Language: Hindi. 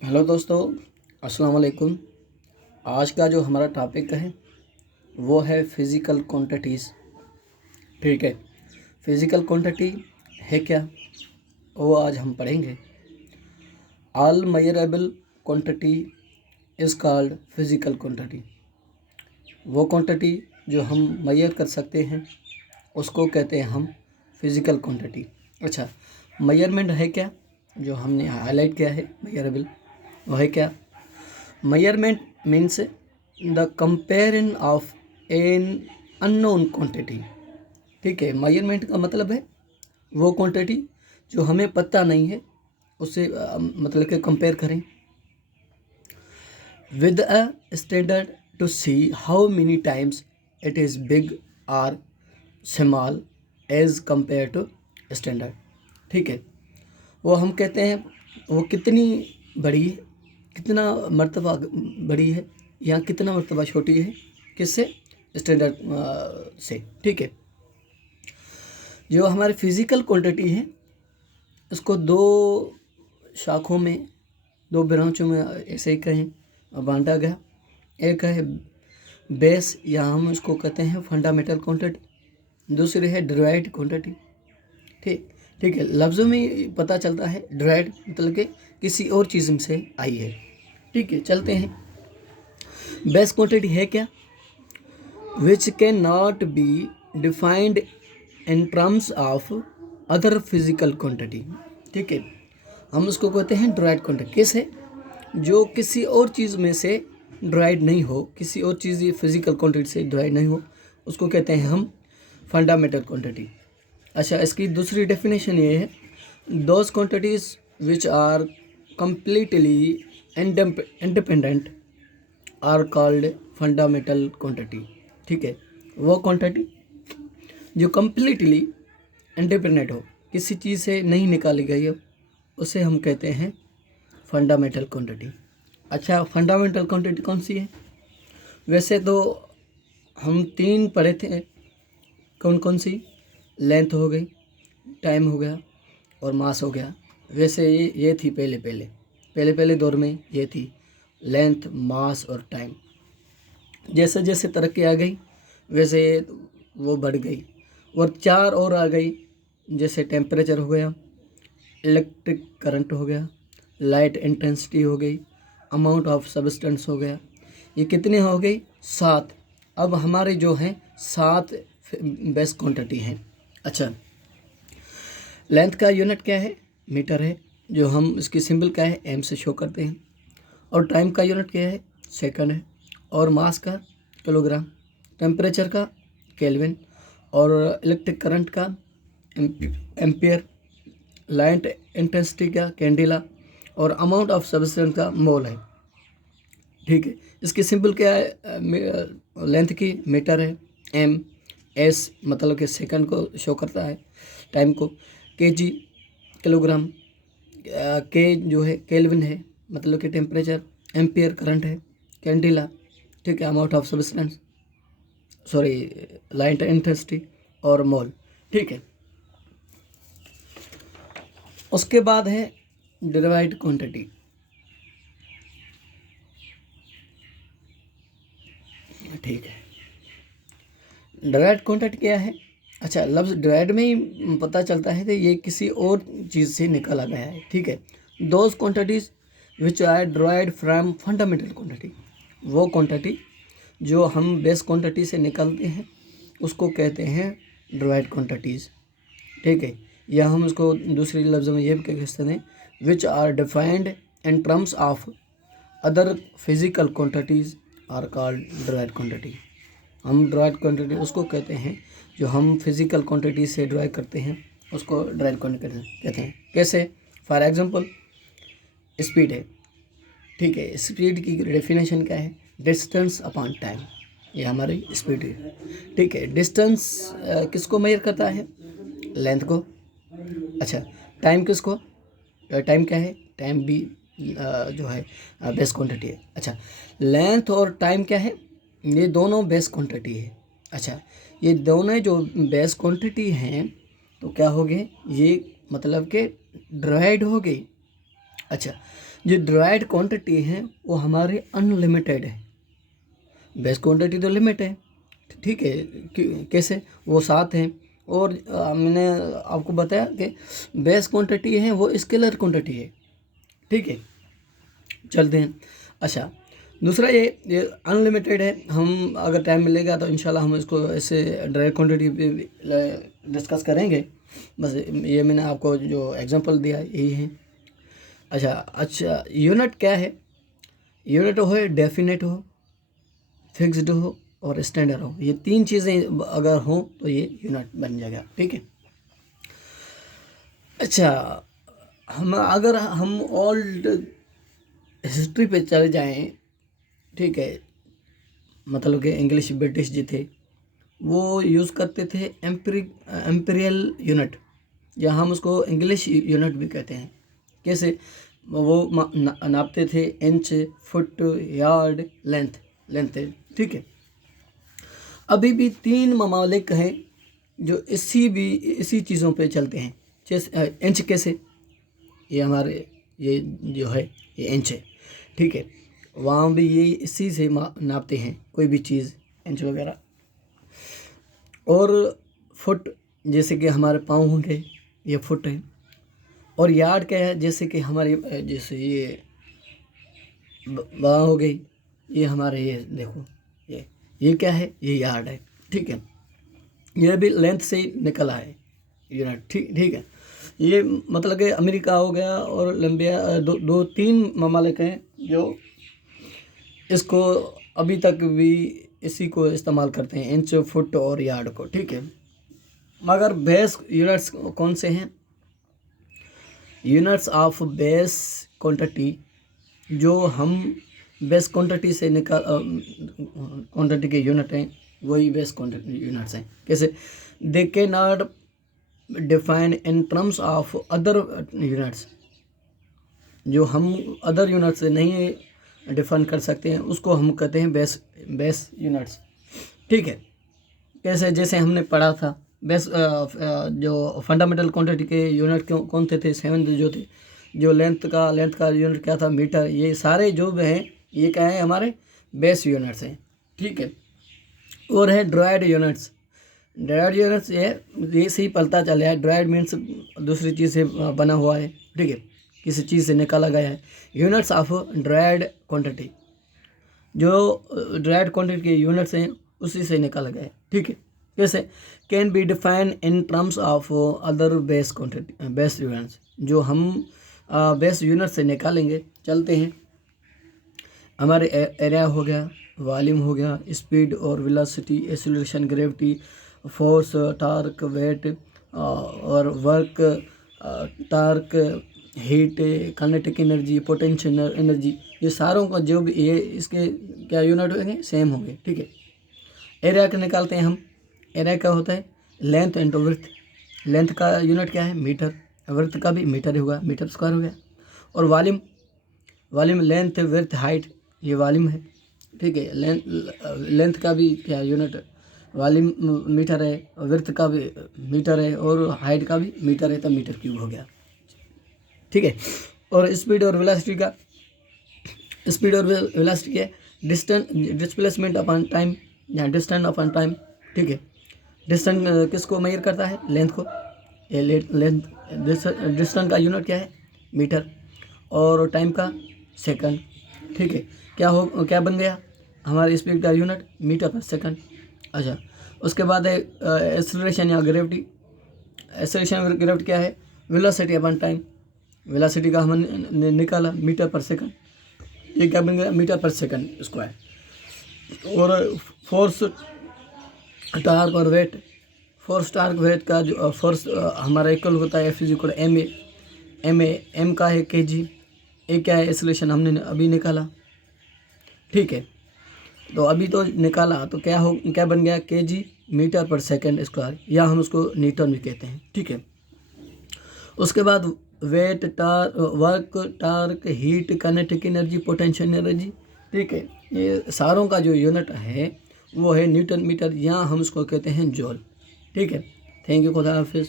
हेलो दोस्तों, अस्सलाम वालेकुम। आज का जो हमारा टॉपिक है वो है फिज़िकल क्वांटिटीज़। ठीक है, फिज़िकल क्वांटिटी है क्या, वो आज हम पढ़ेंगे। All measurable quantity is called physical quantity. वो क्वांटिटी जो हम मेजर कर सकते हैं उसको कहते हैं हम फिज़िकल क्वांटिटी। अच्छा, मेजरमेंट है क्या, जो हमने हाईलाइट किया है मेजरेबल, वो है क्या? Measurement means the comparing of an unknown quantity। ठीक है, मेजरमेंट का मतलब है वो क्वांटिटी जो हमें पता नहीं है उससे मतलब कि कंपेयर करें with a standard to see how many times it is big और small as compare to standard. ठीक है, वो हम कहते हैं वो कितनी बड़ी है, कितना मर्तबा बड़ी है या कितना मर्तबा छोटी है, किससे? स्टैंडर्ड से। ठीक है, जो हमारी फिज़िकल क्वांटिटी है उसको दो शाखों में, दो ब्रांचों में ऐसे ही कहें बांटा गया। एक है बेस या हम उसको कहते हैं फंडामेंटल क्वांटिटी, दूसरी है डिराइव्ड क्वांटिटी। ठीक ठीक है, लफ्ज़ों में पता चलता है डिराइव्ड मतलब कि किसी और चीज़ से आई है। ठीक है, चलते हैं। बेस क्वांटिटी है क्या? Which can not be defined in terms of other physical quantity. ठीक है, हम उसको कहते हैं डिराइव्ड क्वांटिटी। किस है? जो किसी और चीज़ में से डिराइव्ड नहीं हो, किसी और चीज़ ये फिजिकल क्वांटिटी से डिराइव्ड नहीं हो, उसको कहते हैं हम फंडामेंटल क्वांटिटी। अच्छा, इसकी दूसरी डेफिनेशन ये है, those quantities which are completely independent are called fundamental quantity. ठीक है, वो क्वांटिटी जो कंप्लीटली इंडिपेंडेंट हो, किसी चीज़ से नहीं निकाली गई हो, उसे हम कहते हैं फंडामेंटल क्वांटिटी। अच्छा, फंडामेंटल क्वांटिटी कौन सी है? वैसे तो हम तीन पढ़े थे। कौन कौन सी? लेंथ हो गई, टाइम हो गया और मास हो गया। वैसे ये थी पहले पहले पहले पहले दौर में ये थी लेंथ, मास और टाइम। जैसे जैसे तरक्की आ गई वैसे वो बढ़ गई और चार और आ गई, जैसे टेम्परेचर हो गया, इलेक्ट्रिक करंट हो गया, लाइट इंटेंसिटी हो गई, अमाउंट ऑफ सब्सटेंस हो गया। ये कितने हो गई? 7। अब हमारे जो हैं 7 बेस क्वांटिटी हैं। अच्छा, लेंथ का यूनिट क्या है? मीटर है, जो हम इसकी सिंबल क्या है? एम से शो करते हैं। और टाइम का यूनिट क्या है? सेकंड है। और मास का किलोग्राम, टेम्परेचर का केल्विन, और इलेक्ट्रिक करंट का एम्पियर, लाइट इंटेंसिटी का कैंडिला, और अमाउंट ऑफ सब्सटेंस का मोल है। ठीक है, इसकी सिंबल क्या है? लेंथ की मीटर है, एम, एस मतलब कि सेकंड को शो करता है, टाइम को, केजी किलोग्राम, के जो है केल्विन है मतलब कि टेम्परेचर, एम्पियर करंट है, कैंडिला, ठीक है, amount of substance, sorry light intensity, और मोल। ठीक है, उसके बाद है डिराइव्ड क्वांटिटी। ठीक है, डिराइव्ड क्वांटिटी क्या है? अच्छा, लफ्ज़ डिराइव्ड में ही पता चलता है कि ये किसी और चीज़ से निकाला गया है। ठीक है, those quantities which are derived from fundamental quantity, वो क्वांटिटी जो हम बेस क्वांटिटी से निकालते हैं उसको कहते हैं डिराइव्ड क्वांटिटीज़। ठीक है, या हम उसको दूसरे लफ्ज़ों में ये भी कह सकते हैं which are defined in terms of other physical quantities are called derived quantity. हम डिराइव्ड क्वांटिटी उसको कहते हैं जो हम फिजिकल क्वांटिटी से डिराइव करते हैं, उसको डिराइव्ड क्वांटिटी कहते हैं। कैसे? फॉर एग्जांपल स्पीड है। ठीक है, स्पीड की डेफिनेशन क्या है? डिस्टेंस अपॉन टाइम, ये हमारी स्पीड है। ठीक है, डिस्टेंस किसको मेजर करता है? लेंथ को। अच्छा, टाइम किसको? टाइम क्या है? टाइम भी जो है बेस क्वांटिटी है। अच्छा, लेंथ और टाइम क्या है? ये दोनों बेस क्वांटिटी है। अच्छा, ये दोनों जो बेस क्वांटिटी हैं तो क्या हो गए? ये मतलब कि डिराइव्ड हो गई अच्छा, जो ड्राइड क्वांटिटी है वो हमारे अनलिमिटेड है, बेस क्वांटिटी तो लिमिट है, ठीक है। कैसे? वो 7 हैं, और मैंने आपको बताया कि बेस क्वांटिटी है वो स्केलर क्वांटिटी है, ठीक है। चलते हैं। अच्छा, दूसरा ये अनलिमिटेड है, हम अगर टाइम मिलेगा तो इंशाल्लाह हम इसको ऐसे डायरेक्ट क्वांटिटी पे डिस्कस करेंगे। बस ये मैंने आपको जो एग्जांपल दिया यही है। अच्छा, यूनिट क्या है? यूनिट हो, डेफिनेट हो, फिक्स्ड हो और स्टैंडर्ड हो, ये 3 चीज़ें अगर हों तो ये यूनिट बन जाएगा, ठीक है। अच्छा, अगर हम ओल्ड हिस्ट्री पे चले जाएं, ठीक है, मतलब कि इंग्लिश ब्रिटिश जी थे, वो यूज़ करते थे एम्पीरियल यूनिट, या हम उसको इंग्लिश यूनिट भी कहते हैं। कैसे? वो नापते थे इंच, फुट, यार्ड, लेंथ, ठीक है। अभी भी 3 ममालिक हैं जो इसी चीज़ों पे चलते हैं। जैसे इंच, कैसे? ये हमारे ये जो है ये इंच है, ठीक है। वहाँ भी ये इसी से नापते हैं कोई भी चीज़, इंच वगैरह। और फुट, जैसे कि हमारे पाँव होंगे, ये फुट है। और यार्ड क्या है? जैसे कि हमारी जैसे ये वहाँ हो गई, ये हमारे ये देखो, ये क्या है? ये यार्ड है, ठीक है। ये भी लेंथ से ही निकला है यूनिट, ठीक है। ये मतलब कि अमेरिका हो गया और लंबिया, 3 ममालिक हैं जो इसको अभी तक भी इसी को इस्तेमाल करते हैं, इंच, फुट और यार्ड को, ठीक है। मगर बेस यूनिट्स कौन से हैं? यूनिट्स ऑफ बेस क्वांटिटी, जो हम बेस क्वांटिटी से निकाल क्वांटिटी के यूनिट हैं, वही बेस क्वांटिटी यूनिट्स हैं। कैसे? दे के not define in terms of other units, जो हम अदर यूनिट से नहीं डिफाइन कर सकते हैं उसको हम कहते हैं बेस यूनिट्स, ठीक है। कैसे? जैसे हमने पढ़ा था बेस जो फंडामेंटल क्वांटिटी के यूनिट कौन थे? 7 जो थे। जो लेंथ का यूनिट क्या था? मीटर। ये सारे जो भी हैं ये क्या है? हमारे बेस यूनिट्स हैं, ठीक है। और है ड्राइड यूनिट्स। ड्राइड यूनिट्स ये से ही पता चला है, ड्राइड मीन्स दूसरी चीज़ से बना हुआ है, ठीक है, किसी चीज़ से निकाला गया है। यूनिट्स ऑफ ड्राइड क्वांटिटी, जो ड्राइड क्वांटिटी के यूनिट्स हैं उसी से निकाला गया है, ठीक है। कैसे? Can be define in terms of other base quantity, base units, जो हम बेस यूनिट से निकालेंगे। चलते हैं। हमारे एरिया हो गया, वॉल्यूम हो गया, स्पीड और velocity, acceleration, gravity, force, torque, weight और work, torque, heat, kinetic energy, potential energy, ये सारों का जो भी ये इसके क्या यूनिट होंगे? सेम होंगे, ठीक है। एरिया का निकालते हैं हम। एरिया क्या होता है? Length into width. लेंथ का यूनिट क्या है? मीटर। विड्थ का भी मीटर ही होगा, मीटर स्क्वायर हो गया। और वॉल्यूम लेंथ, विड्थ, हाइट, ये वॉल्यूम है, ठीक है। लेंथ का भी क्या यूनिट? वॉल्यूम मीटर है, विड्थ का भी मीटर है और हाइट का भी मीटर है, तो मीटर क्यूब हो गया, ठीक है। और स्पीड और वेलोसिटी का, स्पीड और वेलोसिटी क्या है? डिस्प्लेसमेंट अपॉन टाइम या डिस्टेंस अपॉन टाइम, ठीक है। डिस्टेंस किसको मेजर करता है? लेंथ को। ये लेंथ, डिस्टेंस का यूनिट क्या है? मीटर। और टाइम का सेकंड, ठीक है। क्या बन गया? हमारे स्पीड का यूनिट मीटर पर सेकंड। अच्छा, उसके बाद है एक्सेलरेशन या ग्रेविटी। एक्सेलरेशन और ग्रेविटी क्या है? Velocity upon time. वेलोसिटी का हमने निकाला मीटर पर सेकंड, ये क्या बन गया? मीटर पर सेकंड स्क्वायर। और फोर्स, टार्क और वेट। फोर्स, टार्क, वेट का जो फोर्स हमारा इक्वल होता है F = एम का है kg। ए क्या है? एक्सेलरेशन हमने अभी निकाला, ठीक है। तो अभी तो निकाला तो क्या बन गया? kg मीटर पर सेकंड स्क्वायर, या हम उसको न्यूटन भी कहते हैं, ठीक है। उसके बाद weight, work, torque, heat, kinetic energy, potential energy, ठीक है। ये सारों का जो यूनिट है वो है न्यूटन मीटर, या हम उसको कहते हैं जूल, ठीक है। थैंक यू, खुदा हाफिज़।